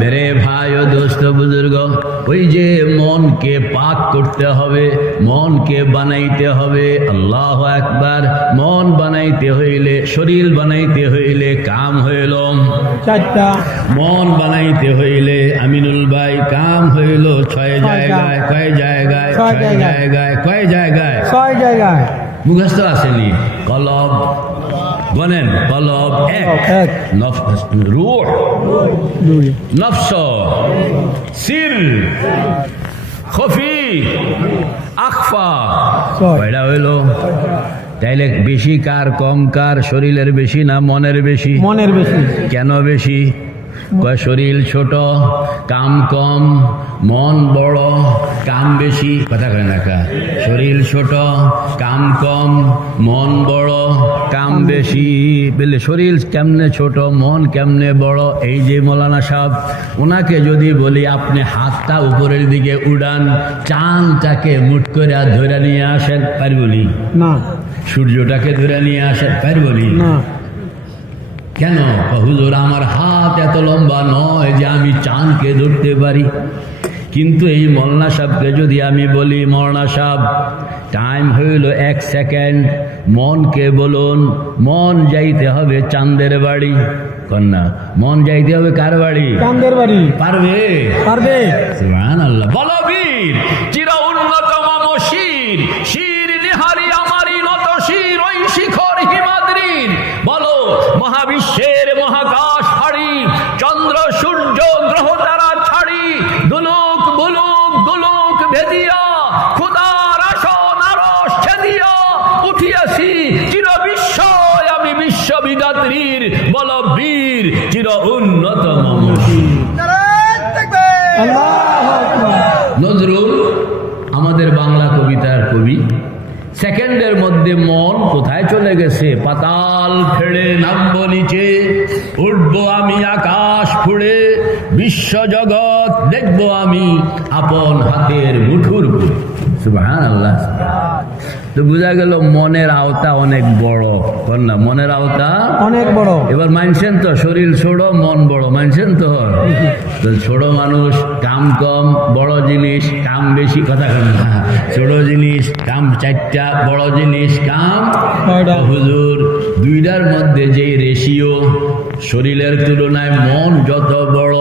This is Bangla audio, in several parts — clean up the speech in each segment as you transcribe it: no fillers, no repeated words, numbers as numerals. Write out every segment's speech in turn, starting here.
মেরে ভাই ও দোস্ত বুজুর্গ, ওই যে মনকে পাক করতে হবে, মনকে বানাইতে হবে। আল্লাহু আকবার। মন বানাইতে হইলে, শরীর বানাইতে হইলে কাম হইল চারটা। মন বানাইতে হইলে আমিনুল ভাই কাম হইল 6 জায়গায়। কয় জায়গায়? 6 জায়গায়। কয় জায়গায়? 6 জায়গায়। মুখস্থ আসেনি? কলব বলেন, কলব এক, রূহ নফস, সির, খফি, আখফা। কয়টা হইল? তাইলে বেশি কার কম কার? শরীরের বেশি না মনের বেশি? মনের বেশি। কেন বেশি? কয় শরীর ছোট, কাম কম, মন বড়, কাম বেশি। কথা কয় না কা? শরীর ছোট, কাম কম, মন বড়, কাম বেশি। বলে শরীর কেমনে ছোট, মন কেমনে বড়? এই যে মৌলানা সাহেব, ওনাকে যদি বলি আপনি হাতটা উপরের দিকে উড়ান, চাঁদটাকে মুট করে ধরে নিয়ে আসেন, পারবনি? না। সূর্যটাকে ধরে নিয়ে আসেন, পারবনি? না। কেন? হুজুর আমার হাত এত লম্বা নয় যে আমি চাঁদকে ধরতে পারি। কিন্তু এই মৌলানা সাহেবকে যদি আমি বলি, মৌলানা সাহেব টাইম হইল 1 সেকেন্ড, মনকে বলুন মন যাইতে হবে চাঁদের বাড়ি। কন্যা, মন যাইতে হবে কার বাড়ি? চাঁদের বাড়ি। পারবে? পারবে। সুবহানাল্লাহ। বলো বীর, চির উন্নত মম শির, শির নিহারি আমারই নত শির, ওই শিখর হিমাদ্রির। বলো মহাবিশ্বের মহাকাশ ফাড়ি, চন্দ্র সূর্য গ্রহ তারা ছাড়ি, দুলুক বুলুক গুলুক ভেদিয়া, খুদার আসন আরশ ছেদিয়া, উঠিয়াছি চির বিস্ময় আমি বিশ্ববিদাত্রীর। বল বীর, চির উন্নত মম শির। আল্লাহু আকবার। নজরুল আমাদের বাংলা কবিতার কবি। সেকেন্ডের মধ্যে মন কোথায় চলে গেছে? পাতাল ফেড়ে নামবো নিচে, উঠবো আমি আকাশ ফুড়ে, বিশ্ব জগৎ দেখবো আমি আপন হাতের মুঠুর উপরে। সুবহানাল্লাহ। তো বোঝা গেল মনের আওতা অনেক বড়। না, মনের আওতা অনেক বড়। এবার মানছেন তো? শরীর ছোট, মন বড়, মানছেন তো? ছোট মানুষ কাম কম, বড় জিনিস কাম বেশি। কথা কেন? ছোট জিনিস কাম 4টা, বড় জিনিস কাম 6টা। হুজুর দুইটার মধ্যে যে রেশিও, শরীরের তুলনায় মন যত বড়,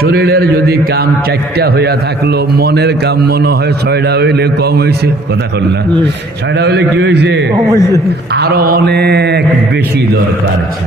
শরীরের যদি কাম 4টা হইয়া থাকলো, মনের কাম মনে হয় 6টা হইলে কম হয়েছে। কথা কন না? 6টা হইলে কি হয়েছে? কম হয়েছে। আরো অনেক বেশি দরকার আছে।